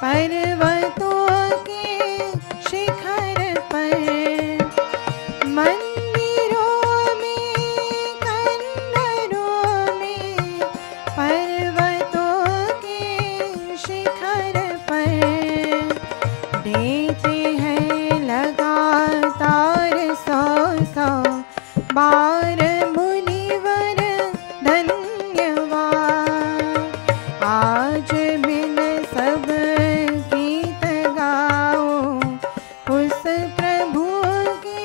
पर्वतों के शिखर पर, मंदिरों में, खंडरों में, पर्वतों के शिखर पर देते हैं लगातार 100 बार मुनिवर धन्यवाद। आज बिन सब गीत गाओ उस प्रभु के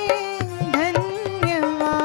धन्यवाद।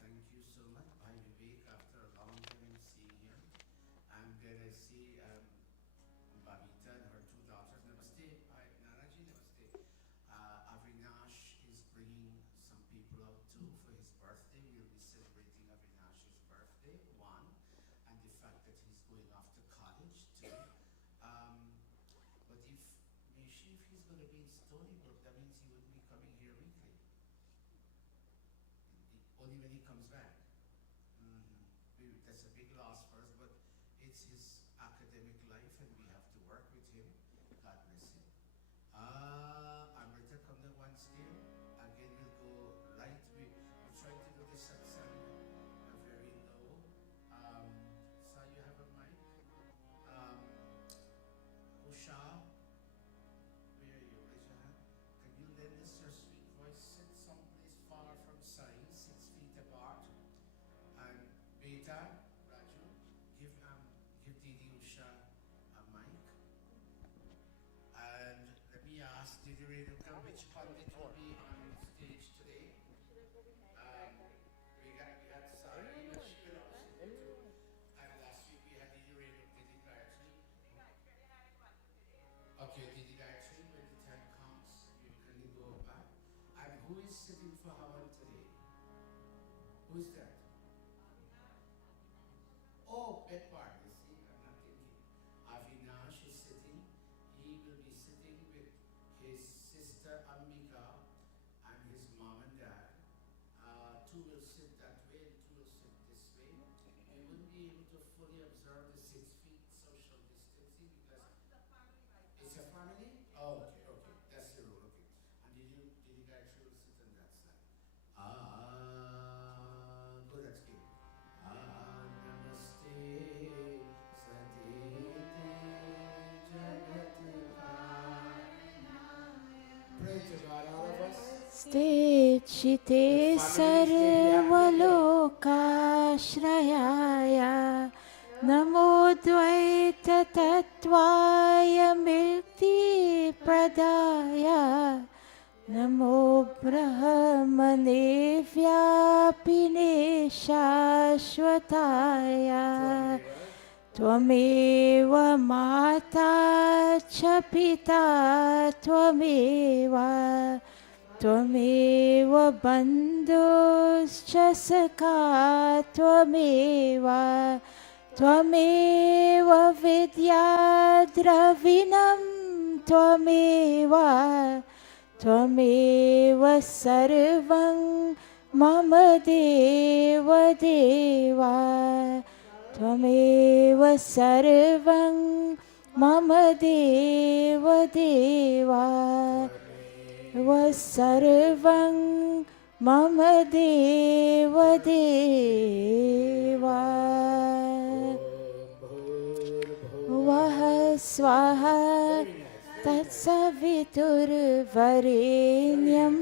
Thank you so much, Bhai Vivek. Actually, if he's going to be in Stony Brook, that means he wouldn't be coming here weekly. Only when he comes back. That's a big loss for us, but it's his academic life and we have to work with him. God bless him. Amrita, come to one scale. Again, we'll go right. We're trying to do the satsang very low. So you have a mic. Usha, where are you? Raise your hand. Can you lend us your sweet voice? Sit someplace far from Sai, 6 feet apart. And Beta, Raju, give Didi Usha a mic. And let me ask Didi Renuka, which pundit will be on stage today? We got Sari, but she will also do too. And last week we had Didi Renuka, Didi Gayatri. Okay, Didi Gayatri, when the time comes, you can go back. And who is sitting for Havan today? Who is that? Oh, Bedbar, you see, I'm not thinking. Avinash is sitting. He will be sitting with his sister Amika and his mom and dad. Two will sit that way and two will sit this way. We wouldn't be able to fully observe the 6 feet social distancing because it's a family? Oh, okay. That's the rule, okay. And did you guys will sit on that side? Good, that's good. Namaste Sadite Jagatkarnaya. Pray to God, all of us. Stechite sarvalokashrayaya Namo Dvaita Tattvaya Milti Pradaya Namo Brahmane Vyapine Shashvataya Tvameva Mata Cha Pita Tvameva Tvameva Bandhuscha Sakha Tvameva Tvameva Vidya Dravinam Tvameva Tvameva Sarvang Mama Deva Deva Tvameva Sarvang Mama Deva Deva Sarvang Mama Deva Deva Vaha Swaha Tatsaviturvarenyam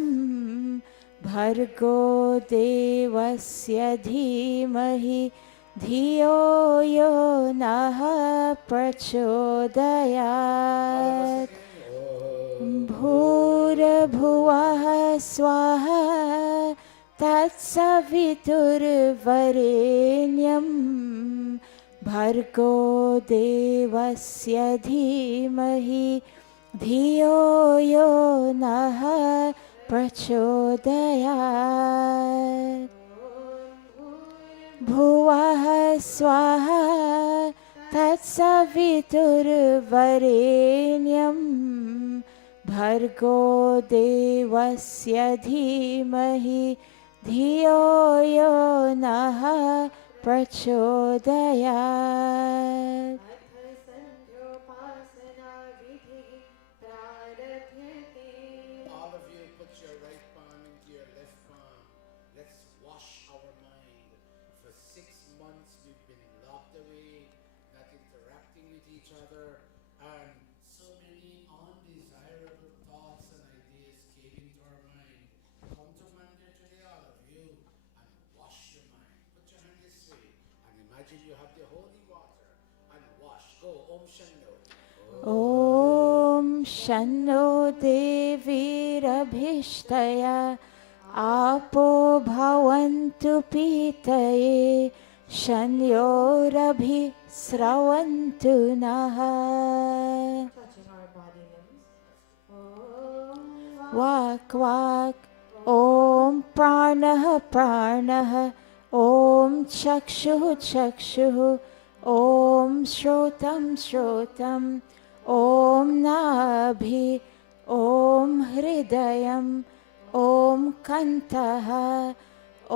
Bhargo Devasya Dhimahi Dhiyo Yo Naha Prachodayat Bhurabhuvah Swaha Tatsaviturvarenyam Bhargo Devasya Dhimahi Dhiyo Yo Naha Prachodayat Bhuvah Swaha Tatsaviturvarenyam Bhargo Devasya Dhimahi Dhiyo Yo Naha Prachodayat All of you put your right palm into your left palm. Let's wash our mind. For 6 months we've been locked away, not interacting with each other, and so many undesirable thoughts and ideas came into our mind. Come to Mandir today, all of you, and wash your mind. Put your hand this way and imagine you have the holy water and wash. Go, Om Shanno. Om Shanno Devirabhishtaya Apo Bhavantu Pitaye Shanyorabhi Sravantu Naha Vak Vak Om Pranaha Pranaha Om Chakshu Chakshu Om Shrotam Shrotam Om Nabhi ॐ हृदयम् ॐ कण्ठः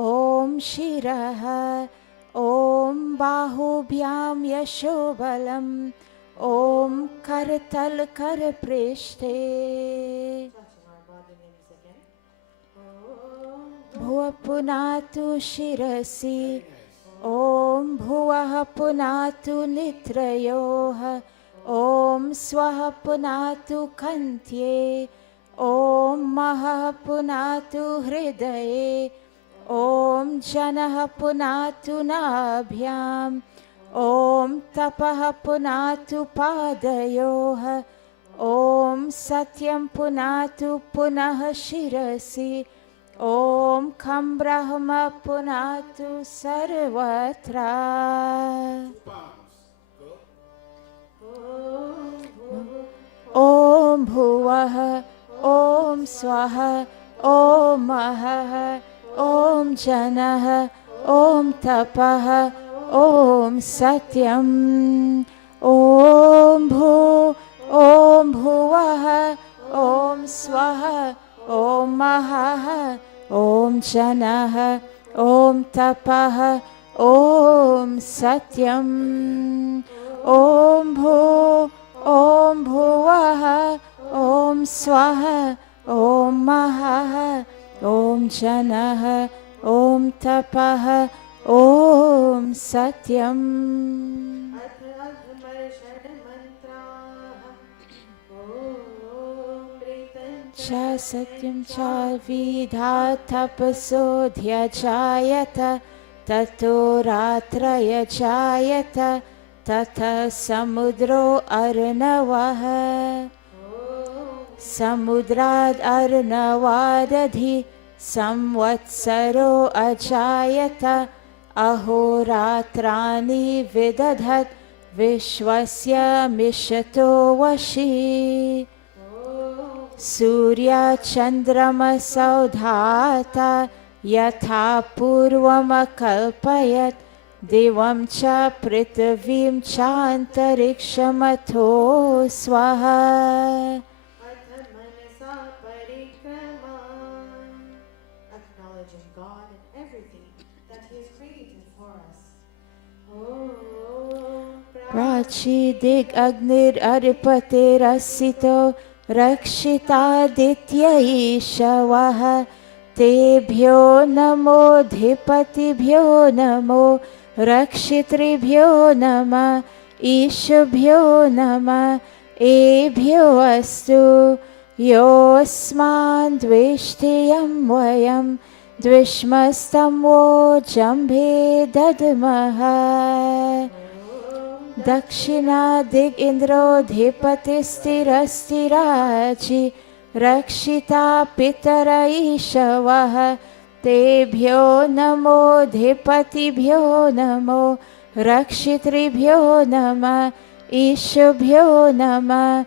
ॐ शिरः ॐ बाहुभ्यां यशोबलम् ॐ करतलकरपृष्ठे भुवः पुनातु शिरसि ॐ भुवः पुनातु नेत्रयोः ॐ स्वः पुनातु कन्ध्ये ॐ महः पुनातु हृदये ॐ जनः पुनातु नाभ्याम् ॐ तपः पुनातु पादयोः ॐ सत्यं पुनातु पुनः शिरसि ॐ खं ब्रह्म पुनातु सर्वत्र Palms. Go. ॐ भुवः ॐ स्वः ॐ महः ॐ जनः ॐ तपः ॐ सत्यम् ॐ भुवः ॐ स्वः ॐ महः ॐ जनः ॐ तपः ॐ सत्यम् ॐ भुवः ॐ स्वः ॐ महः ॐ जनः ॐ तपः ॐ सत्यम् च सत्यं च विधा तपसोऽध्यजायत ततो रात्रयजायत ततः समुद्रो अर्णवः समुद्राद् अर्णवादधि संवत्सरो अजायत अहोरात्राणि विदधत् विश्वस्य मिषतो वशी सूर्यचन्द्रमसौ धाता यथा पूर्वमकल्पयत् दिवं च पृथिवीं चान्तरिक्षमथो स्वः Acknowledging God in everything that He has created for us. प्राचीदिग्अग्निरर्पतेरसितो रक्षितादित्य ईशवः तेभ्यो नमोऽधिपतिभ्यो नमो रक्षितृभ्यो नमः ईशभ्यो नमः एभ्यो अस्तु योऽस्मान् द्वेष्टियं वयं द्विष्मस्तं वो जम्भे दद्मः दक्षिणादिग् इन्द्रोऽधिपतिस्थिरस्थिराचि रक्षिता पितर ईशवः तेभ्यो नमोऽधिपतिभ्यो नमो रक्षितृभ्यो नमः ईशभ्यो नमः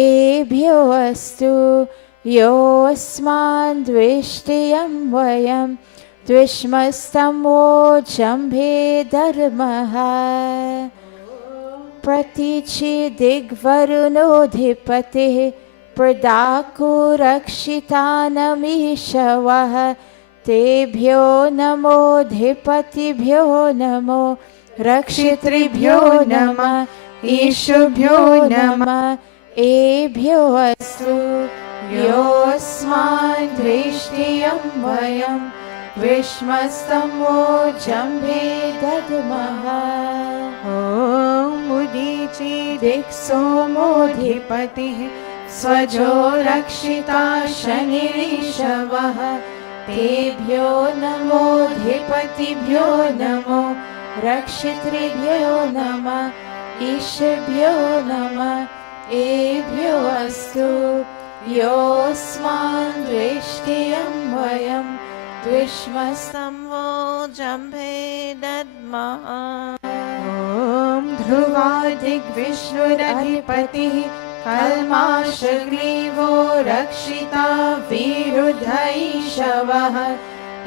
एभ्यो अस्तु योऽस्मान् द्वेष्टियं वयं द्विष्मस्तं वो जम्भे दद्मः प्रतीचिदिग्वरुणोऽधिपतिः प्रदाकुरक्षितानमीशवः तेभ्यो नमोऽधिपतिभ्यो नमो रक्षितृभ्यो नमः ईशभ्यो नमः एभ्यो अस्तु योऽस्मान् द्वेष्टियं वयं द्विष्मस्तं वो जम्भे दद्मः ॐ उदीचिदिक् सोमोऽधिपतिः स्वजो रक्षिता शनिरीशवः तेभ्यो नमोऽधिपतिभ्यो नमो रक्षितृभ्यो नमः ईशभ्यो नमः एभ्यो अस्तु योऽस्मान् द्वेष्टियं वयं द्विष्मस्तं वो जम्भे दद्मः ॐ ध्रुवादिग्विष्णुरधिपतिः कल्माशग्रीवो रक्षिता विरुद्धैषवः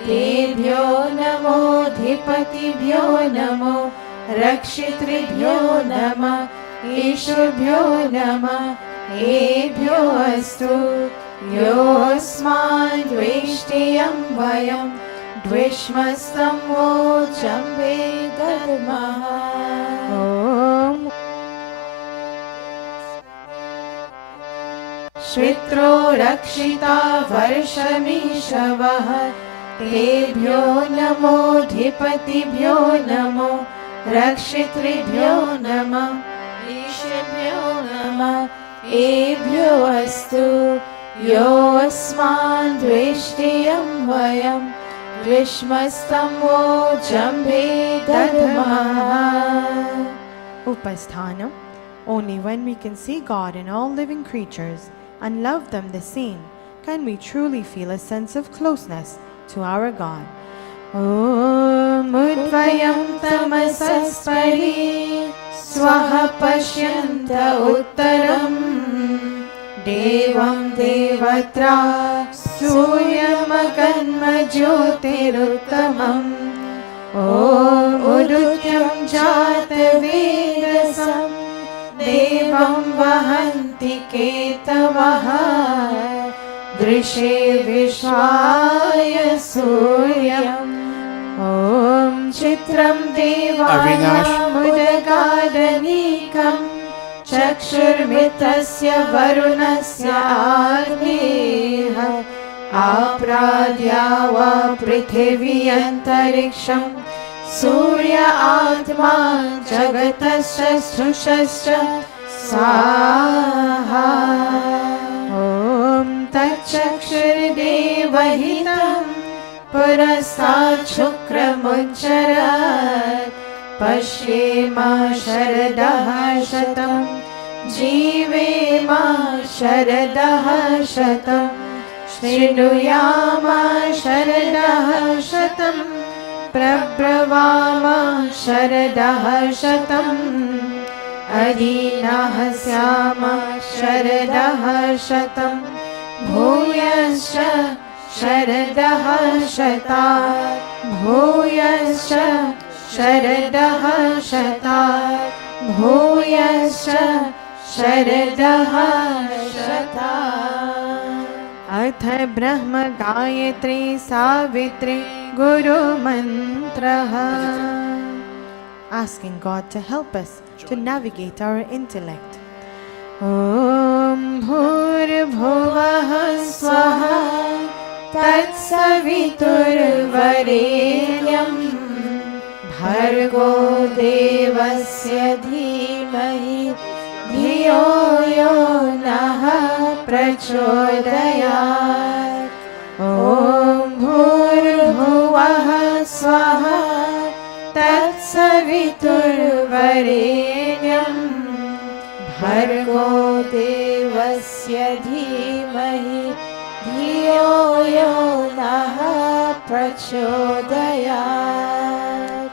तेभ्यो नमोऽधिपतिभ्यो नमो रक्षितृभ्यो नमः ईशभ्यो नमः एभ्यो अस्तु योऽस्मान् द्वेष्टियं वयं द्विष्मस्तं वोचम्बे दद्मः ॐ श्वित्रो रक्षिता वर्षमीशवः तेभ्यो नमोऽधिपतिभ्यो नमो रक्षितृभ्यो नमः ईशेभ्यो नमः एभ्यो अस्तु योऽस्मान् द्वेष्टियं वयं द्विष्मस्तं वोचम्बे दद्मः Upasthanam. Only when we can see God in all living creatures and love them the same can we truly feel a sense of closeness to our God. ॐ उद्वयं तमसस्परि स्वः पश्यन्त उत्तरम् देवं देवत्रा सूर्यमगन्म ज्योतिरुत्तमम् ॐ उरुत्यं जातवेदसं देवं वहन्ति केतवः दृशे विश्वाय सूर्यम् ॐ चित्रं देवानामुदगादनीकं चक्षुर्मितस्य वरुणस्य आग्नेयः आप्राद्या वा पृथिवी अन्तरिक्षं सूर्य आत्मा जगतश्च सुषश्च स्वाहा ॐ तच्चक्षुर्देवहितं पुरस्तात् शुक्रमुच्चरत् पश्येम शरदः शतं जीवेम शरदः शतं शृणुयाम शरदः शतं प्रब्रवाम शरदः शतम् अदीनः स्याम शरदः शतं भूयश्च शरदः शतात् भूयश्च शरदः शतात् भूयश्च शरदः शतात् अथ ब्रह्म Gayatri Savitri गुरुमन्त्रः. Asking God to help us to navigate our intellect. ॐ भूर्भुवः स्वः तत्सवितुर्वरेण्यं भर्गो देवस्य धीमहि धियो यो नः प्रचोदयात् ॐ भूर्भुवः स्वः तत्सवितुर्वरेण्यं भर्गो देवस्य धीमहि धियो यो नः प्रचोदयात्.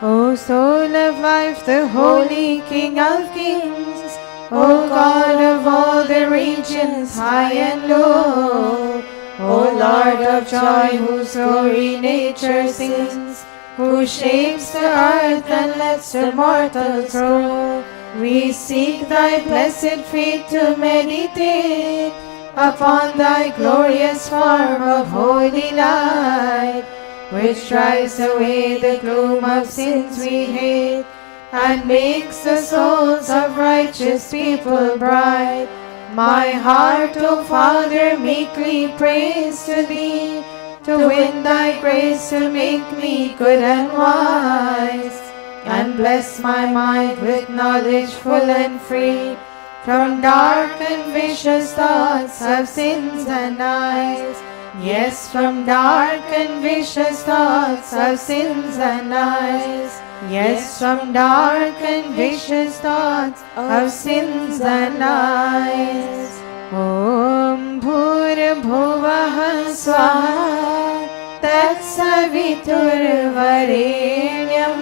O soul of life, the holy King of kings, O God of all the regions high and low, O Lord of joy whose glory nature sings, who shapes the earth and lets the mortals grow, we seek thy blessed feet to meditate upon thy glorious form of holy light, which drives away the gloom of sins we hate and makes the souls of righteous people bright. My heart, O Father, meekly prays to thee, to win thy grace to make me good and wise, and bless my mind with knowledge full and free from dark and vicious thoughts of sins and eyes. Yes, from dark and vicious thoughts of sins and eyes. Yes, from dark and vicious thoughts of sins and eyes. Om Bhurabhuvah Swaha Tatsaviturvarenyam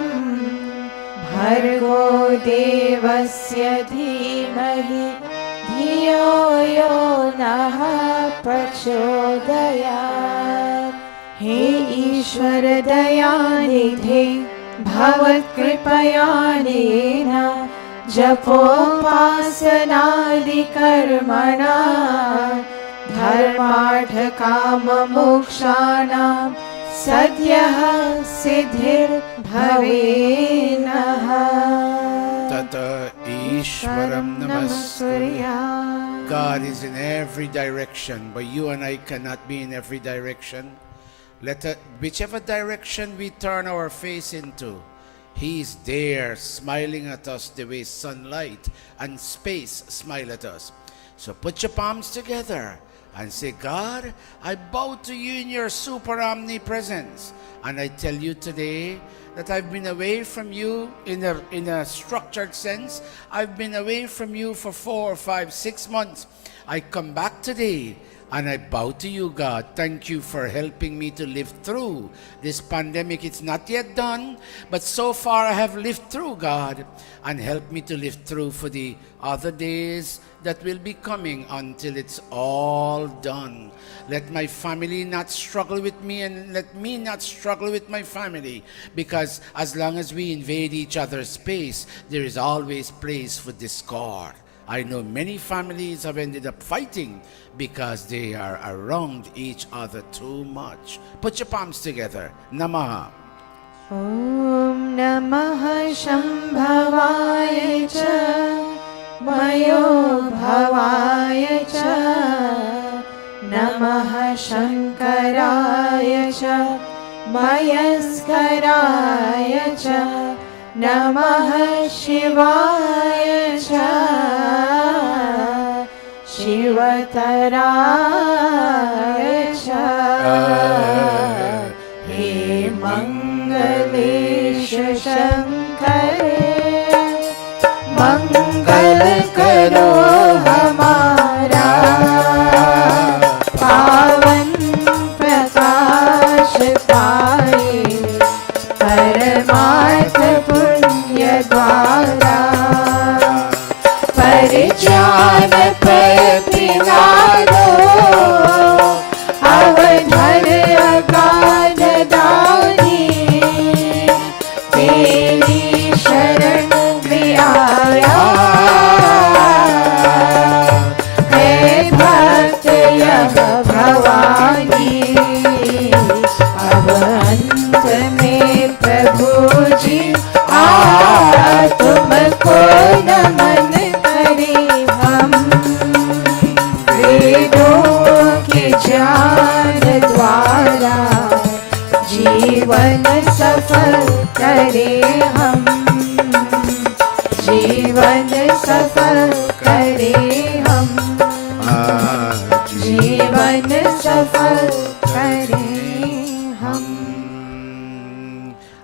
Bhargo Devasya Dhimahi Dhiyo Yo Naha Prachodayat. He Ishvara Dayanidhe Bhavat Kripayanena जपोपासनादिकर्मणा धर्मार्थकाममोक्षाणां सद्यः सिद्धिर्भवे नः Tata Ishwaram Namasurya. God is in every direction, but you and I cannot be in every direction. Whichever direction we turn our face into, He is there smiling at us the way sunlight and space smile at us. So put your palms together and say, God, I bow to you in your super omnipresence. And I tell you today that I've been away from you in a structured sense. I've been away from you for 4, 5, 6 months. I come back today and I bow to you, God. Thank you for helping me to live through this pandemic. It's not yet done, but so far I have lived through, God. And help me to live through for the other days that will be coming until it's all done. Let my family not struggle with me, and let me not struggle with my family. Because as long as we invade each other's space, there is always place for discord. I know many families have ended up fighting because they are around each other too much. Put your palms together. Namaha. Om Namah Shambhavaya Cha Mayo Bhavaya Cha Namah Shankaraya Cha Mayaskaraya Cha Namah Shivaya Cha Shivataraya Cha He Mangalesh Shankare Mangal Karo Hamara Pavan Prakash Paaye Paramarth Punya Dwara Parijnan Patinado Avadhar Agan Dani Teri Sharan में आया है भक्त यह भवानी अब अंत में प्रभु जी आ तुमको नमन करे हम वेदों के ज्ञान द्वारा जीवन सफल करे हम जीवन सफल करे हम जीवन सफल करे हम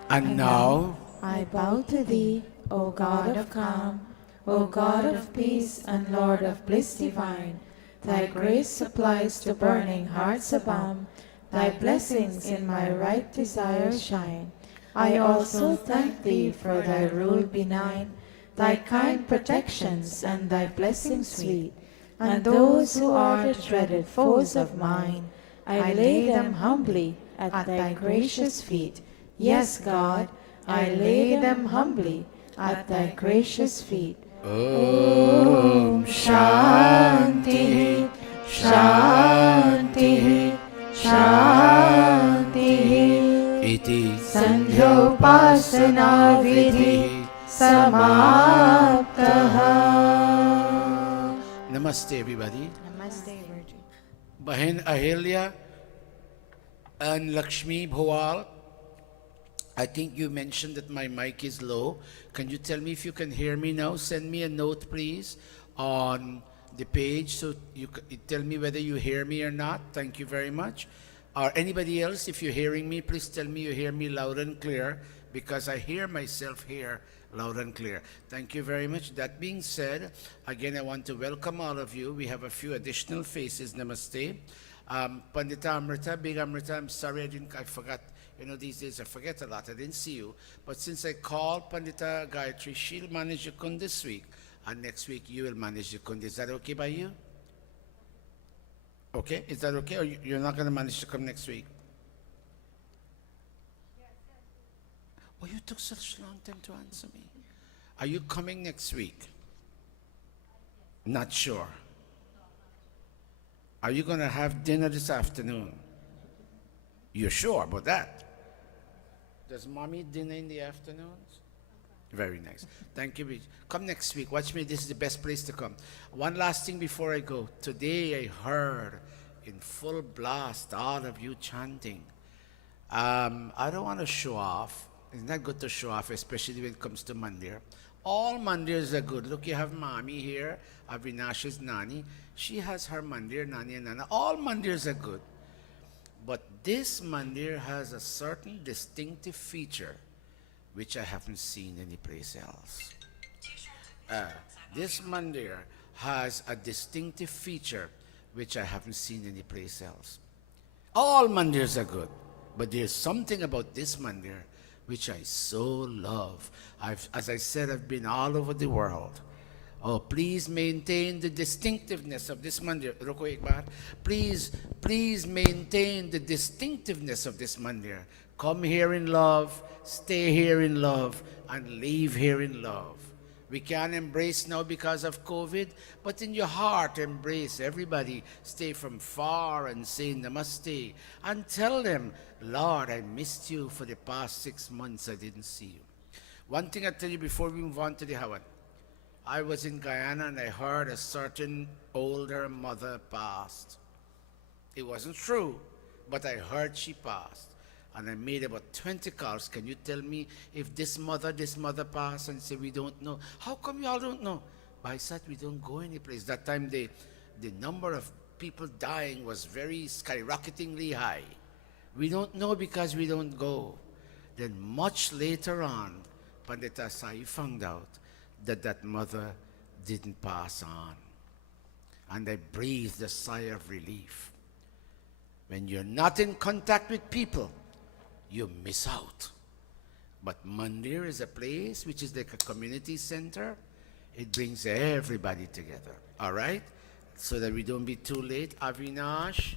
And now, I bow to thee, O God of calm, O God of peace and Lord of bliss divine. Thy grace supplies to burning hearts a balm. Thy blessings in my right desire shine. I also thank thee for thy rule benign, thy kind protections and thy blessings sweet. And those who are the dreaded foes of mine, I lay them humbly at thy gracious feet. Yes, God, I lay them humbly at thy gracious feet. Om Shanti, Shanti, Shanti. iti Sandhyopasana vidhi samaptaha. Namaste, everybody. Namaste, Virgin. Bahin Ahilya and Lakshmi Bhawal, I think you mentioned that my mic is low. Can you tell me if you can hear me now? Send me a note, please, on the page so you tell me whether you hear me or not. Thank you very much. Or anybody else, if you're hearing me, please tell me you hear me loud and clear, because I hear myself here loud and clear. Thank you very much. That being said, again, I want to welcome all of you. We have a few additional faces. Namaste. Pandita Amrita, Big Amrita, I'm sorry I forgot. You know, these days I forget a lot. I didn't see you. But since I called Pandita Gayatri, she'll manage the Kund this week. And next week you will manage the Kund. Is that okay by you? Okay? Is that okay? Or you're not going to manage to come next week? Oh, you took such a long time to answer me. Are you coming next week? Not sure. Are you going to have dinner this afternoon? You're sure about that? Does mommy eat dinner in the afternoons? Very nice. Thank you. Come next week. Watch me. This is the best place to come. One last thing before I go. Today I heard in full blast all of you chanting. I don't want to show off. It's not good to show off, especially when it comes to mandir. All mandirs are good. Look, you have mommy here, Avinash's nani. She has her mandir, nani and nana. All mandirs are good. But this mandir has a certain distinctive feature which I haven't seen anyplace else. This mandir has a distinctive feature which I haven't seen anyplace else. All mandirs are good, but there's something about this mandir which I so love. As I said, I've been all over the world. Oh, please maintain the distinctiveness of this mandir. Roko ek baar. Please maintain the distinctiveness of this mandir. Come here in love, stay here in love, and leave here in love. We can't embrace now because of COVID, but in your heart, embrace everybody. Stay from far and say namaste. And tell them, Lord, I missed you for the past 6 months. I didn't see you. One thing I tell you before we move on to the Hawan. I was in Guyana and I heard a certain older mother passed. It wasn't true, but I heard she passed. And I made about 20 calls. Can you tell me if this mother passed? And say, we don't know. How come you all don't know? But I said, we don't go any place. That time the number of people dying was very skyrocketingly high. We don't know because we don't go. Then much later on, Pandita Sai found out that mother didn't pass on. And I breathed a sigh of relief. When you're not in contact with people, you miss out. But Mandir is a place which is like a community center. It brings everybody together. All right? So that we don't be too late. Avinash,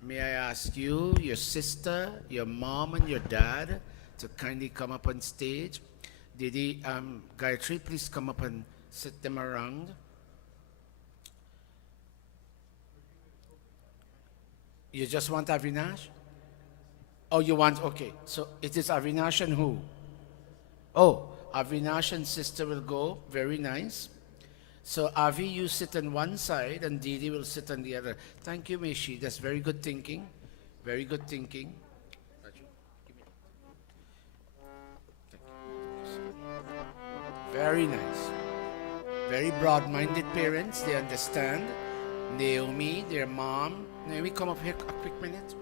may I ask you, your sister, your mom, and your dad to kindly come up on stage. Didi, Gayatri, please come up and sit them around. You just want Avinash? Oh, you want, okay. So it is Avinash and who? Oh, Avinash and sister will go. Very nice. So Avi, you sit on one side and Didi will sit on the other. Thank you, Mishi. That's very good thinking. Very good thinking. Very nice. Very broad-minded parents. They understand. Naomi, their mom. Naomi, come up here a quick minute.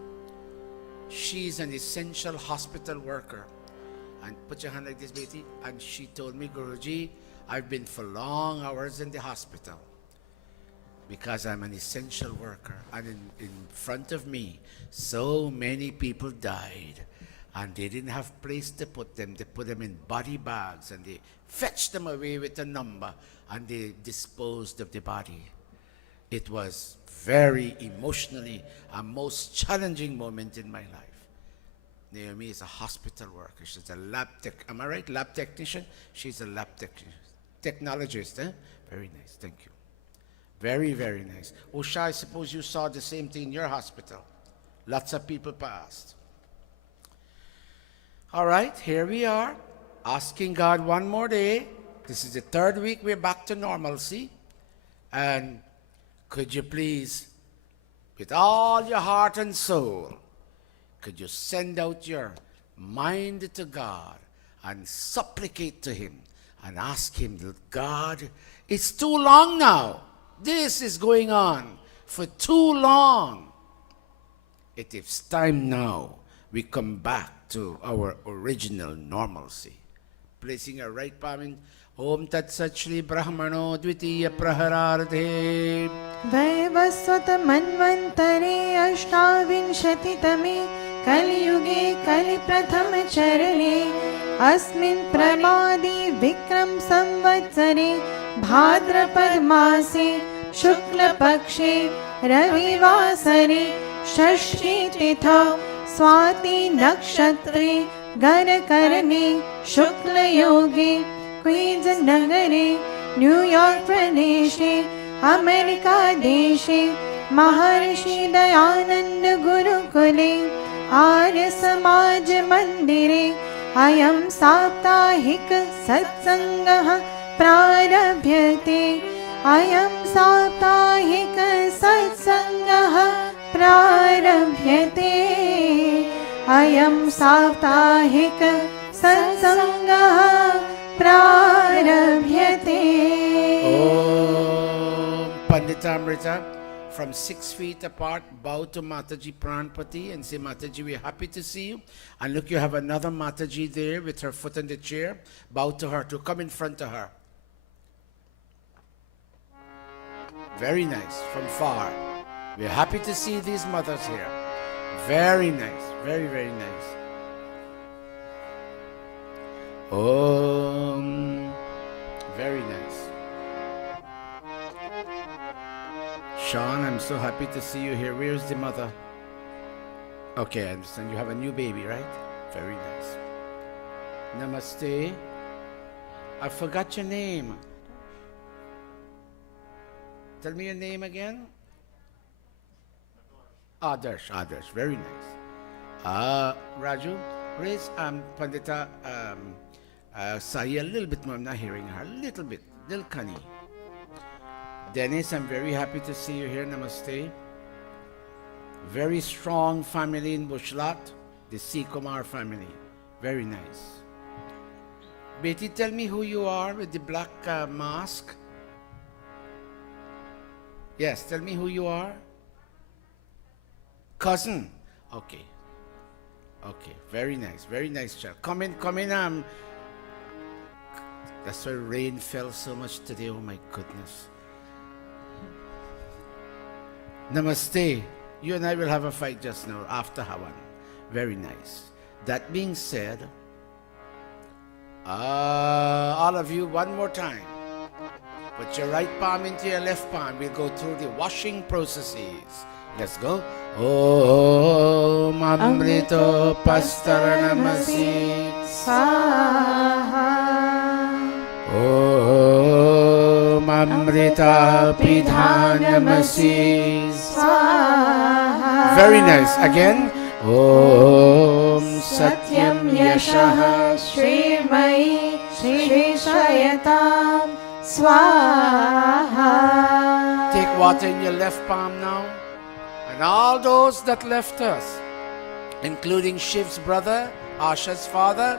She's an essential hospital worker. And put your hand like this, Betty. And she told me, Guruji, I've been for long hours in the hospital because I'm an essential worker. And in front of me, so many people died. And they didn't have place to put them. They put them in body bags and they fetched them away with a number and they disposed of the body. It was very emotionally a most challenging moment in my life. Naomi is a hospital worker. She's a lab tech. Am I right? Lab technician? She's a lab technologist. Eh? Very nice. Thank you. Very, very nice. Usha, I suppose you saw the same thing in your hospital. Lots of people passed. All right, here we are, asking God one more day. This is the third week we're back to normalcy. And could you please, with all your heart and soul, could you send out your mind to God and supplicate to Him and ask Him, God, it's too long now. This is going on for too long. It is time now we come back to our original normalcy. Placing our right palm in Om Tat Sat Shri Brahmano Dvitiya Prahararthe Vaivasvata मन्वन्तरे अष्टाविंशतितमे कलियुगे कलिप्रथम चरणे अस्मिन् प्रमादि विक्रम संवत्सरे भाद्रपद मासे शुक्लपक्षे रविवासरे षष्ठी तिथौ Swati नक्षत्रे गरकरणे शुक्लयोगे Queen's नगरे New York प्रदेशे America देशे महर्षि दयानन्द गुरुकुले आर्य समाज मन्दिरे अयं साप्ताहिक सत्सङ्गः प्रारभ्यते अयं साप्ताहिक सत्सङ्गः प्रारभ्यते अयं साप्ताहिक सत्सङ्गः प्रारभ्यते Panditamrita, from 6 feet apart, bow to Mataji Pranpati and say, Mataji, we're happy to see you. And look, you have another Mataji there with her foot on the chair. Bow to her, to come in front of her. Very nice, from far. We're happy to see these mothers here. Very nice, very, very nice. Very nice. Sean, I'm so happy to see you here. Where's the mother? Okay, I understand. You have a new baby, right? Very nice. Namaste. I forgot your name. Tell me your name again. Adarsh. Very nice. Raju, raise Pandita Sai a little bit more. I'm not hearing her. A little bit. Little Kani. Dennis, I'm very happy to see you here. Namaste. Very strong family in Bushlat, the C. Kumar family. Very nice. Betty, tell me who you are with the black mask. Yes, tell me who you are. Cousin. Okay. Very nice child. Come in. That's why rain fell so much today. Oh my goodness. Namaste. You and I will have a fight just now after Havan. Very nice. That being said, all of you, one more time. Put your right palm into your left palm. We'll go through the washing processes. Let's go. Om Amrito Pastaranamasi Swaha Om Amrita Pidhanamasi Swaha. Very nice. Again. Om Satyam Yashaha Shrimai Shri Shayatam Swaha. Take water in your left palm now. And all those that left us, including Shiv's brother, Asha's father,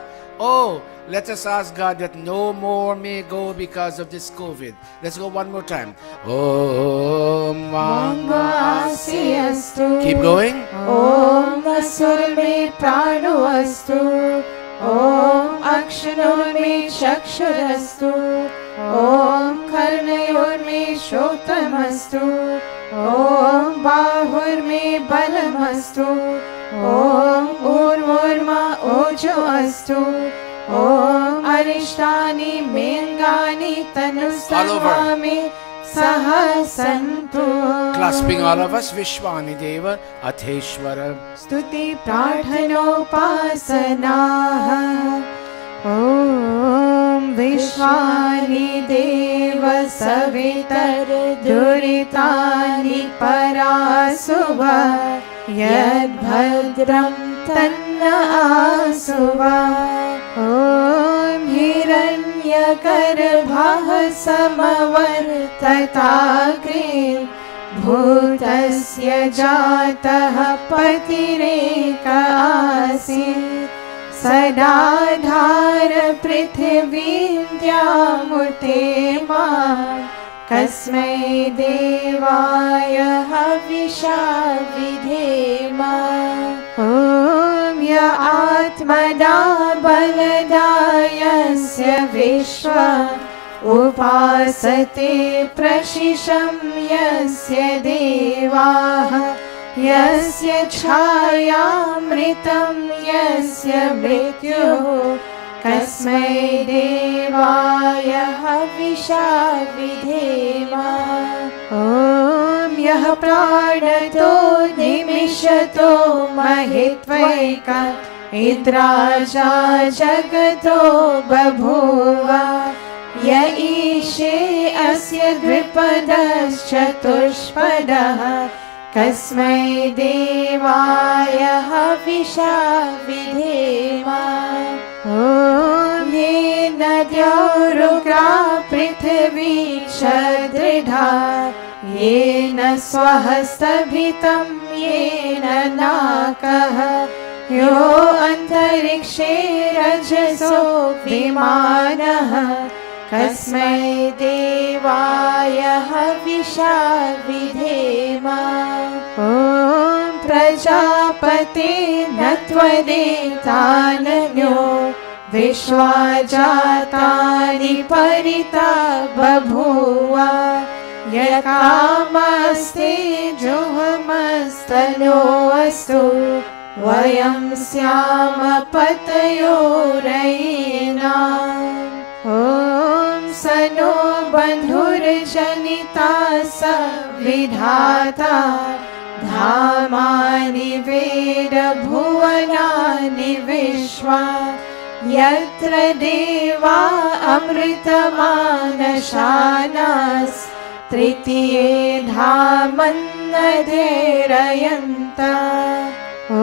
let us ask God that no more may go because of this COVID. Let's go one more time. Om Vangvasiyastu. Keep going. Om Asurme Pranuastu. Om Akshanurme Chakshurastu. Om Karnayorme Shotamastu. Om Bahurme Balamastu. Om Urmurma Ojoastu. Om Arishtani Mengani Tanustamami Sahasantu. Clasping all of us, Vishwani Deva Atheshwara. Stuti Pradhanopasanaha. Om Vishwani Deva Savitar Duritani Parasuva. Yad Bhadram Tanna Asuva. Om Hiranyagarbhah Samavartatagre. Bhutasya Jatah Patireka Asit. Sadadhar Prithivim Dyamutema. Kasmai Devaya Havisha Vidhema. Om Ya Atmada Baladayasya Vishwa. Upasate Prashisham Yasya Devaha. Yasya Chayamritam Yasya Mrityuh. Kasmai Devaya Havisha Vidhema. Om Yah Pranato Nimishato Mahitvaika. इद्राजा जगतो बभूव य ईशे अस्य द्विपदश्चतुष्पदः कस्मै देवाय हविषा विधेम ॐ ये नद्योरुग्रा पृथिवी सदृढा येन स्वहस्तभितं येन नाकः यो अन्तरिक्षे रजसो विमानः कस्मै देवाय हविषा विधेम ॐ प्रजापते न त्वदेतानन्यो विश्वा जातानि परिता बभूव यकामस्ते जुहमस्तनो अस्तु वयं स्याम पतयो रयिना ॐ स नो बन्धुर्जनिता स विधाता धामानि वेद भुवनानि विश्वा यत्र देवा अमृतमानशानास् तृतीये धामन्नधेरयन्ता ॐ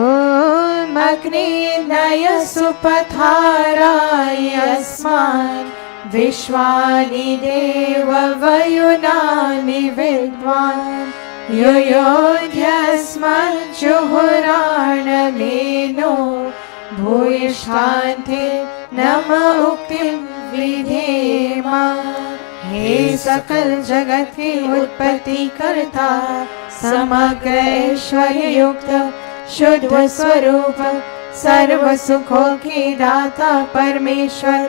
अग्नेर्नय सुपथाराय अस्मान् विश्वानि देववयुनानि विद्वान् युयोध्यस्मज्जुहुराणमेनो भूयिष्ठान्ते नम उक्तिं विधेम हे सकल जगत के उत्पत्ति करता समग्र ऐश्वर्य युक्त शुद्ध स्वरूप सर्व सुखों के दाता परमेश्वर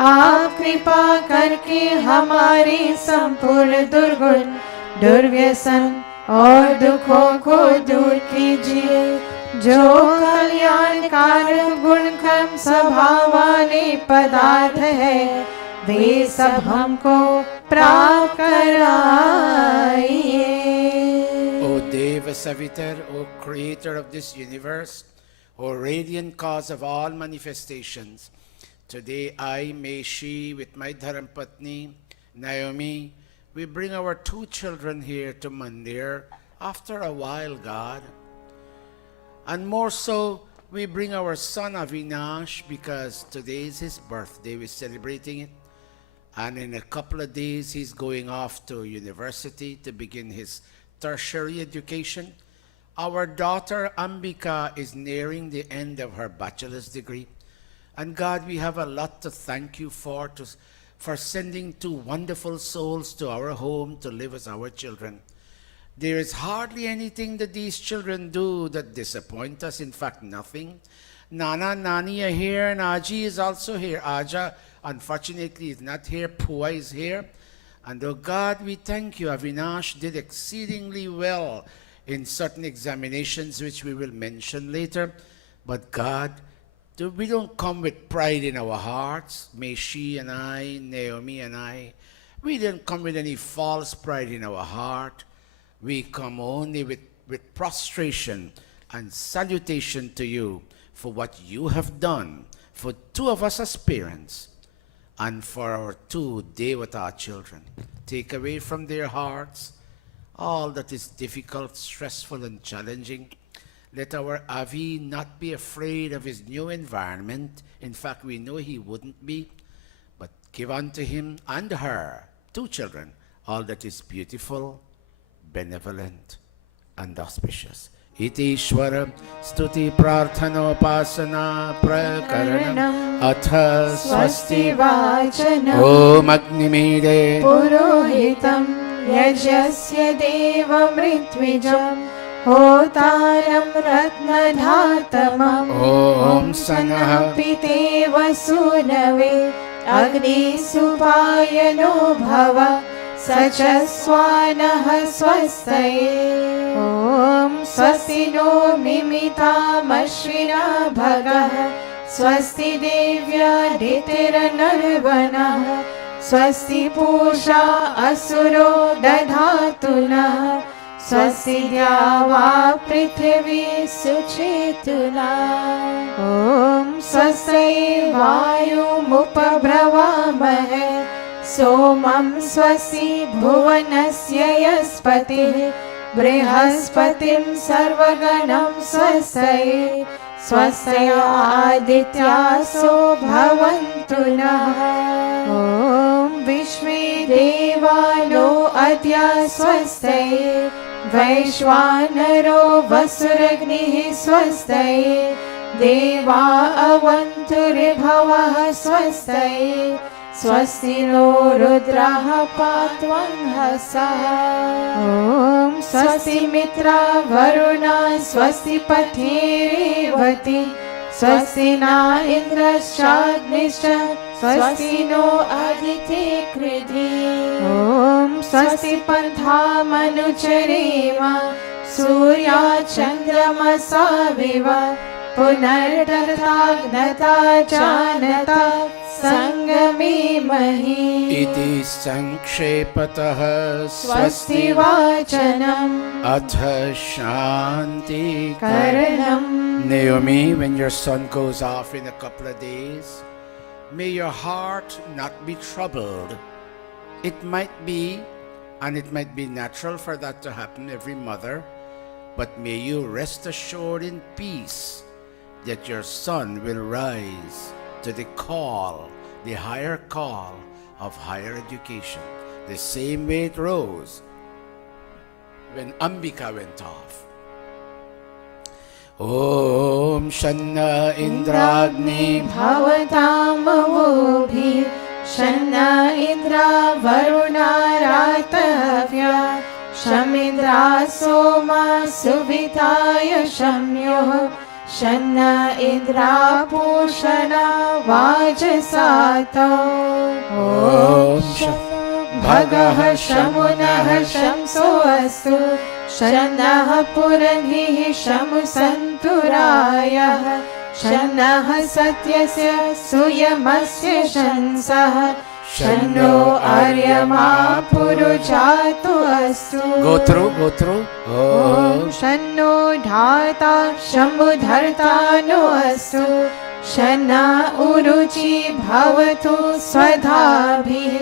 आप कृपा करके हमारे संपूर्ण दुर्गुण दुर्व्यसन और दुखों को दूर कीजिए जो कल्याणकारक गुण कर्म स्वभाव वाले पदार्थ है वे सब हमको प्राप्त कराइए। O Deva Savitar, O creator of this universe, O radiant cause of all manifestations, today I, Maharishi, with my Dharmapatni, Naomi, we bring our two children here to Mandir after a while, God. And more so, we bring our son Avinash because today is his birthday. We're celebrating it. And in a couple of days, he's going off to university to begin his tertiary education. Our daughter Ambika is nearing the end of her bachelor's degree. And God, we have a lot to thank you for sending two wonderful souls to our home to live as our children. There is hardly anything that these children do that disappoint us. In fact, nothing. Nana, Nani are here, and Aji is also here. Aja, unfortunately, is not here. Pua is here. And oh God, we thank you. Avinash did exceedingly well in certain examinations, which we will mention later. But God, we don't come with pride in our hearts. Maharishi and I, Naomi and I, we didn't come with any false pride in our heart. We come only with prostration and salutation to you for what you have done for two of us as parents and for our two Devata children. Take away from their hearts all that is difficult, stressful, and challenging. Let our Avi not be afraid of his new environment. In fact, we know he wouldn't be. But give unto him and her, two children, all that is beautiful, benevolent, and auspicious. Iti Ishwara Stuti Prarthanopasana Prakaranam Atha स्वस्ति वाचनम् Om Agnimide पुरोहितं यजस्य देवमृत्विजम् होतारं रत्नधातमम् Om Sanah पितेव सूनवे अग्निसुपायनो भव सचस्वानः स्वस्तये ॐ स्वस्ति no मिमितामश्विना भगः स्वस्ति देव्यादितिरनर्वणः स्वस्ति पूषा असुरो दधातु नः स्वस्ति द्यावा पृथिवी सुचेतुना ॐ स्वस्ति वायुमुपब्रवामहे सोमं स्वस्ति भुवनस्य यस्पतिः बृहस्पतिं सर्वगणं स्वस्ति स्वस्य आदित्यासो भवन्तु नः ॐ विश्वे देवालो अद्य स्वस्ति वैश्वानरो वसुरग्निः स्वस्ति देवा अवन्तु ऋभवः स्वस्ति स्वस्ति नो रुद्रः पात्वंहसः ॐ स्वस्ति मित्रा वरुणा स्वस्ति पथिरेवति स्वस्ति न इन्द्रश्चाग्निश्च स्वस्ति नो अदिते कृधि ॐ स्वस्ति पन्थामनुचरेम सूर्याचन्द्रमसाविव पुनर्तथाग्नता जानता सङ्गमेमहि इति संक्षेपतः स्वस्ति वाचनम् अथ शान्ति करणम् Naomi, when your son goes off in a couple of days, may your heart not be troubled. It might be, and it might be natural for that to happen, every mother, but may you rest assured in peace that your son will rise to the call, the higher call of higher education, the same way it rose when Ambika went off. Om Shanna Indragni भवतामवोभिः शन्ना Indira Varuna रातव्या शमिन्द्रा Soma सुविताय शम्योः शन्ना Indira पूषणा वाजसातो ॐ भगः शमुनः शंसो अस्तु शन्नः पुरन्धिः शमुसन्तुरायः शन्नः सत्यस्य सूयमस्य शंसः शन्नो आर्यमा पुरुजातु अस्तु Go through. ॐ शन्नो धाता शम्भुधर्तानो अस्तु शन्ना उरुचि भवतु स्वधाभिः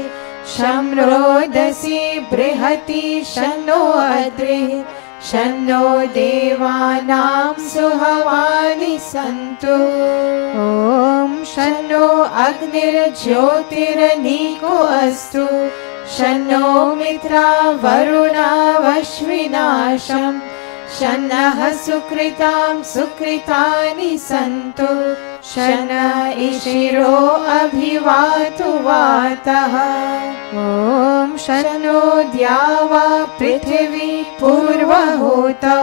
शं रोदसी बृहति शन्नो अद्रिः शन्नो देवानां सुहवानि सन्तु ॐ शन्नो अग्निर्ज्योतिरनीको अस्तु शन्नो मित्रा वरुणावश्विनाशम् शन्नः सुकृतां सुकृतानि सन्तु शन्न इशिरो अभिवातु वातः ॐ शन्नो द्यावा पृथिवी पूर्वहूतौ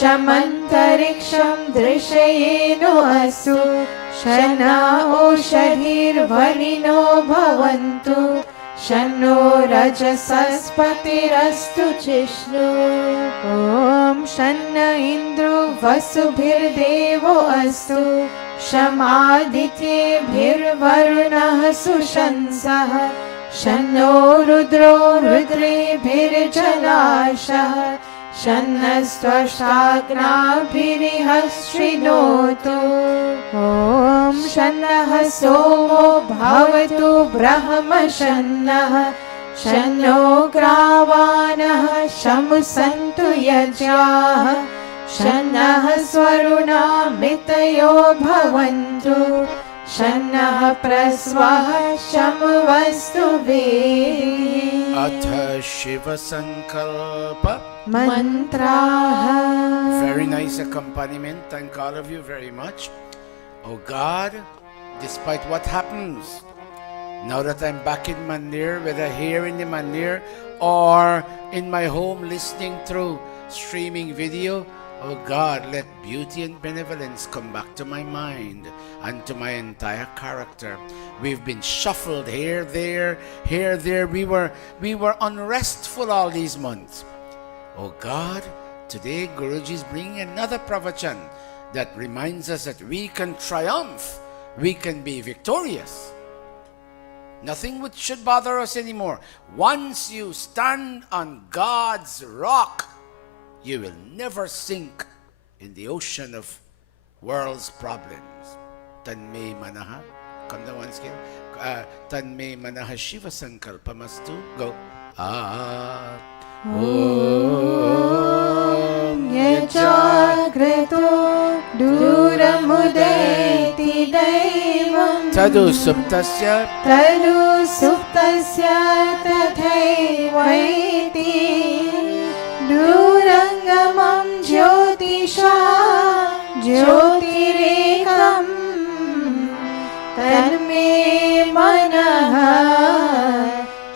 शमन्तरिक्षं दृशयेनो अस्तु शन्ना ओषधिर्वरिणो भवन्तु शन्नो रजसस्पतिरस्तु जिष्णु ॐ शन्न इन्द्रो वसुभिर्देवो अस्तु शमादित्येभिर्वरुणः सुशंसः शन्नो रुद्रो रुद्रेभिर्जलाशः शन्नस्त्वष्टाग्नाभिरिह शृणोतु ॐ शन्नः सोमो भवतु ब्रह्मशन्नः शन्नो ग्रावाणः शमुसन्तु यज्ञाः शन्नः स्वरुणा मितयो भवन्तु शन्नः प्रस्वः शमवस्तु वेदिः अथ शिव संकल्प मन्त्राः Very nice accompaniment. Thank all of you very much. Oh God, despite what happens, now that I'm back in Mandir, whether here in the Mandir or in my home listening through streaming video, oh God, let beauty and benevolence come back to my mind and to my entire character. We've been shuffled here, there. We were unrestful all these months. Oh God, today Guruji is bringing another pravachan that reminds us that we can triumph, we can be victorious. Nothing should bother us anymore. Once you stand on God's rock, you will never sink in the ocean of world's problems. Tanme manaha. Come down one scale. Tanme manaha Shiva Sankalpamastu. Go. Om Yajagrato Duramudeti Daivam Tadu Suptasya Tadu Suptasya Tathaivaiti Durangamam Jyotisha Jyotirekam Tanme Manaha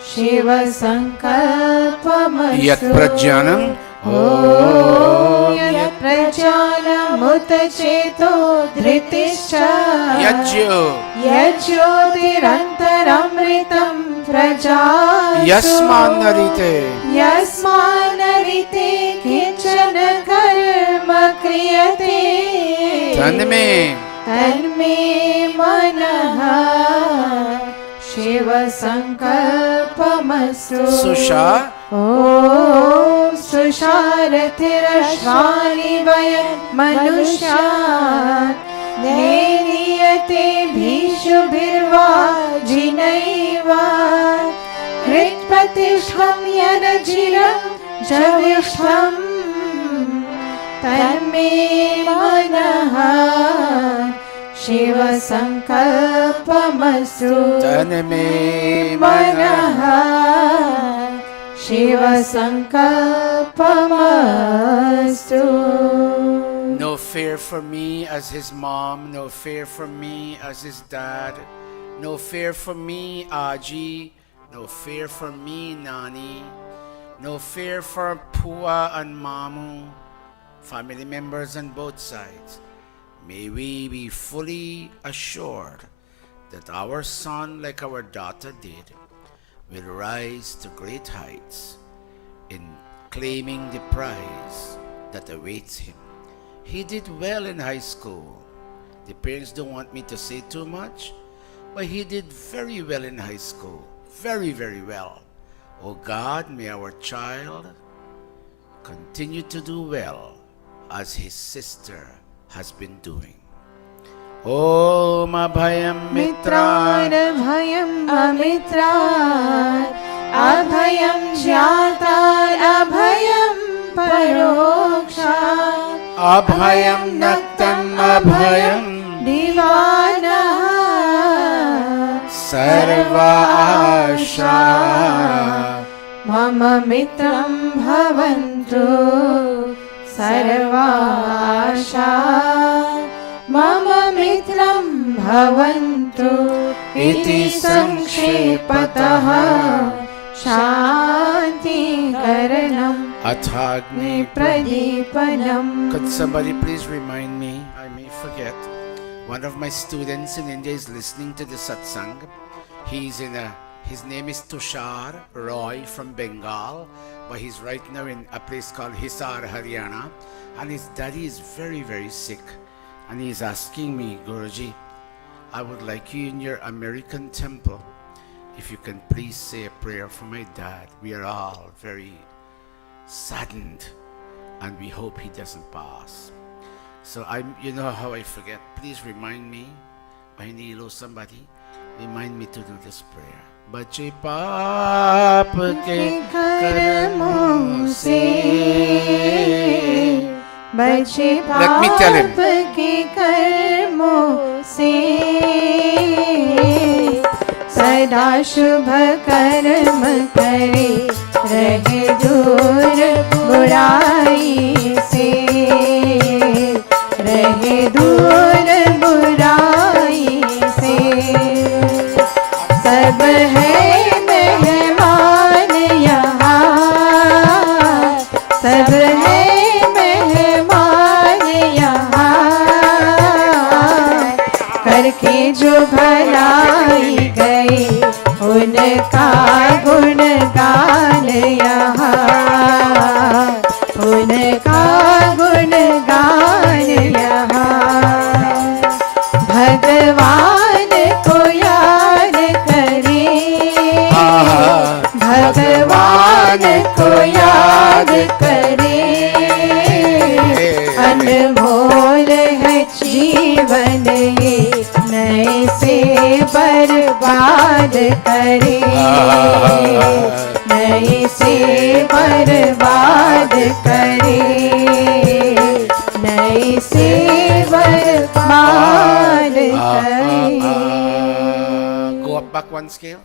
Shiva Sankalpamastu Yat Prajnanam Om Yat Prajnanam Mutacheto Dhritischa Yajyo Yajyotirantaramritam Prajasu Yasmanarite Yasmanarite Kinchana Karma Kriyate Tanme Tanme Manaha Shiva Sankalpamastu Susha Om Susharatiraśvani Vayan Manusyan Neniyate Bhishubhirva Jinaiva Hritpatishvam Yanajiram Javishvam Tanme Manaha Shiva Sankalpamastu Tanme Manaha Shiva Sankalpamastu. No fear for me as his mom, no fear for me as his dad, no fear for me Aji, no fear for me Nani, no fear for Pua and Mamu, family members on both sides. May we be fully assured that our son, like our daughter did, will rise to great heights in claiming the prize that awaits him. He did well in high school. The parents don't want me to say too much, but he did very well in high school. Very, very well. Oh God, may our child continue to do well as his sister has been doing. Om Abhayam Mitra Abhayam Amitra Abhayam Jyata Abhayam Paroksha Abhayam Naktam Abhayam Divana Sarva Asha Mama Mitram Bhavantu Sarva Asha Mama Mitram Bhavantu Iti Sankshepatāh Shanti Karanam Athagni Pradipanam. Could somebody please remind me? I may forget. One of my students in India is listening to the Satsang. His name is Tushar Roy from Bengal, but he's right now in a place called Hisar, Haryana, and his daddy is very, very sick. And he's asking me, Guruji, I would like you in your American temple, if you can please say a prayer for my dad. We are all very saddened, and we hope he doesn't pass. So you know how I forget. Please remind me. I need somebody. Remind me to do this prayer. Bache paap ke karmon se. Bache Let me tell him. paap ke karmon se sada shubh karm kare rahe dur burai se rahe dur burai se सब है मेहमान यहाँ सब है मेहमान यहाँ करके जो भलाई गए उनका गुणगान यहाँ उनका गुणगान यहाँ भगवान को याद करें भगवान को याद करें करे, नहीं से बर्बाद करे, नहीं से बर्बाद करे. Go up back one scale.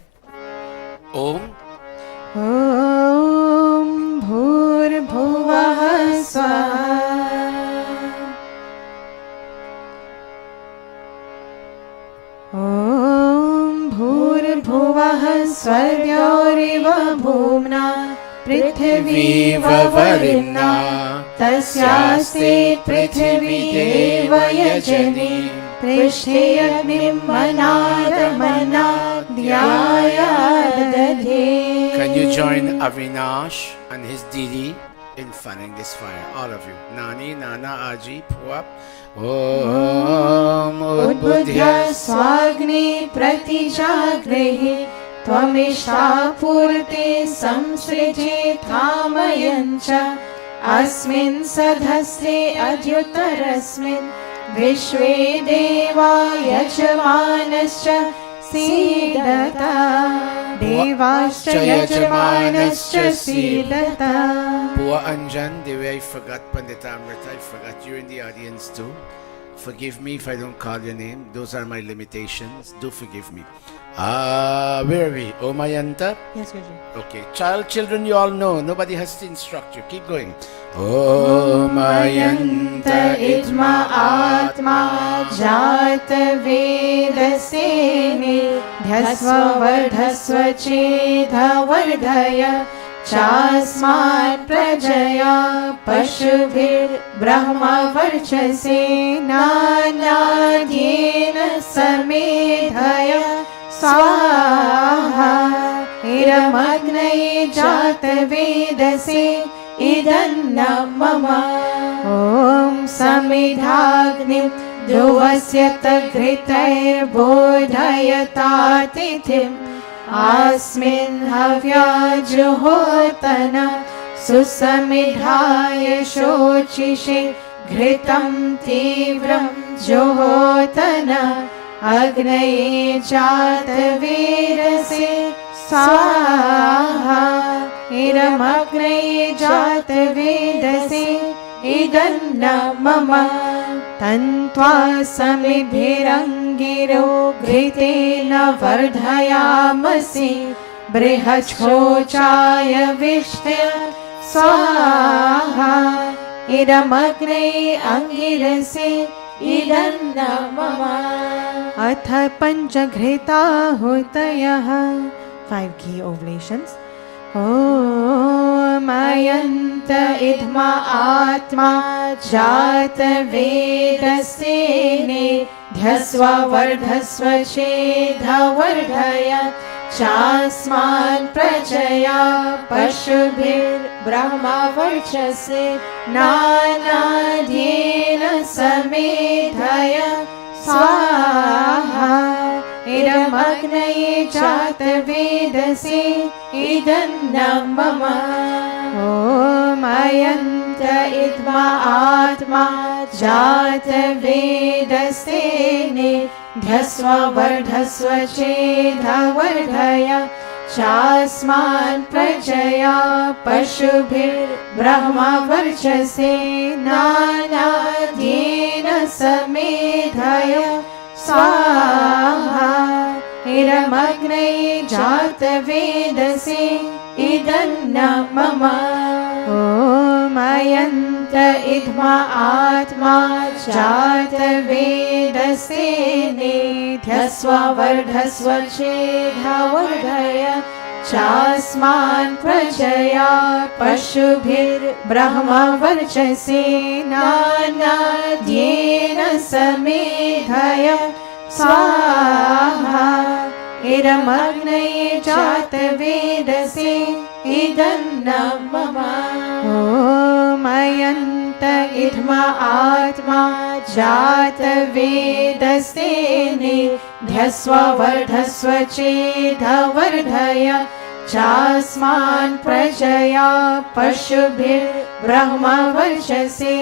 Om. ॐ भूर्भुवः स्वः. ॐ भूर्भुवः स्वर्योरिव भूम्ना पृथिवीव वरुणा तस्यास्ते पृथिवी देवयजनी पृष्ठे अग्निं मनादमनाद्यायादधे. Can you join Avinash and his Didi in fanning this fire? All of you. Nani, Nana, Aji, Puap. Om उद्बुद्ध्य स्वाग्नि प्रतिजागृहि त्वमिष्टापूर्ते संसृजे कामयञ्च अस्मिन् सधस्ते अद्युतरस्मिन् विश्वे देवा यजमानश्च सीदता. देवाश्च यजमानश्च सीदता. Pua Anjan, Devi, I forgot Panditamrita, I forgot you in the audience too. Forgive me if I don't call your name. Those are my limitations. Do forgive me. Where are we? Omayanta? Yes, Guruji. Okay. Children, you all know. Nobody has to instruct you. Keep going. Omayanta idma atma jat vedasene dhasva vardhasva chedha vardhaya चास्मात् प्रजया पशुभिर् Brahma वर्चसे नानाद्येन समेधय स्वाहा. इदमग्नये जातवेदसे इदन्न मम. ॐ समिधाग्निं ध्रुवस्य तघृतैर्बोधयतातिथिम् अस्मिन् हव्याजुहोतन सुसमिधाय शोचिषे घृतं तीव्रं जुहोतन अग्नये जातवेदसे स्वाहा. इदमग्नये जातवेदसे इदन्न मम. तन्त्वा समिभिरङ्गिरो घृतेन वर्धयामसि बृहच्छोचाय विष्ठय स्वाहा. इदमग्नये अंगिरसे इदन्न मम. अथ पञ्चघृताहुतयः. 5 ghee oblations. ओमयन्त इद्मा आत्मा जात वेदसेने ध्यस्व वर्धस्व चेध वर्धय चास्मान् प्रजया पशुभिर्ब्रह्मा वर्चसे नानाद्येन समेधय स्वाहा. इदमग्नये जातवेदसे इदन्न मम. ओमयन्त इद्मा आत्मा जातवेदसेने ध्यस्व वर्धस्व चेध वर्धय चास्मान् प्रजया पशुभिर्ब्रह्मा वर्चसे नानाद्येन समेधय स्वाहा. इदमग्नये जातवेदसे इदन्न मम. ओमयन्त इद्मा आत्मा जातवेदसेने ध्यस्व वर्धस्व चेध वर्धय चास्मान् प्रजया पशुभिर्ब्रह्मा वर्चसे नानाद्येन समेधय स्वाहा. इदमग्नये जातवेदसे इदन्न मम. ओमयन्त इद्मा आत्मा जातवेदसेने ध्यस्व वर्धस्व चेध वर्धय चास्मान् प्रजया पशुभिर्ब्रह्मा वर्चसे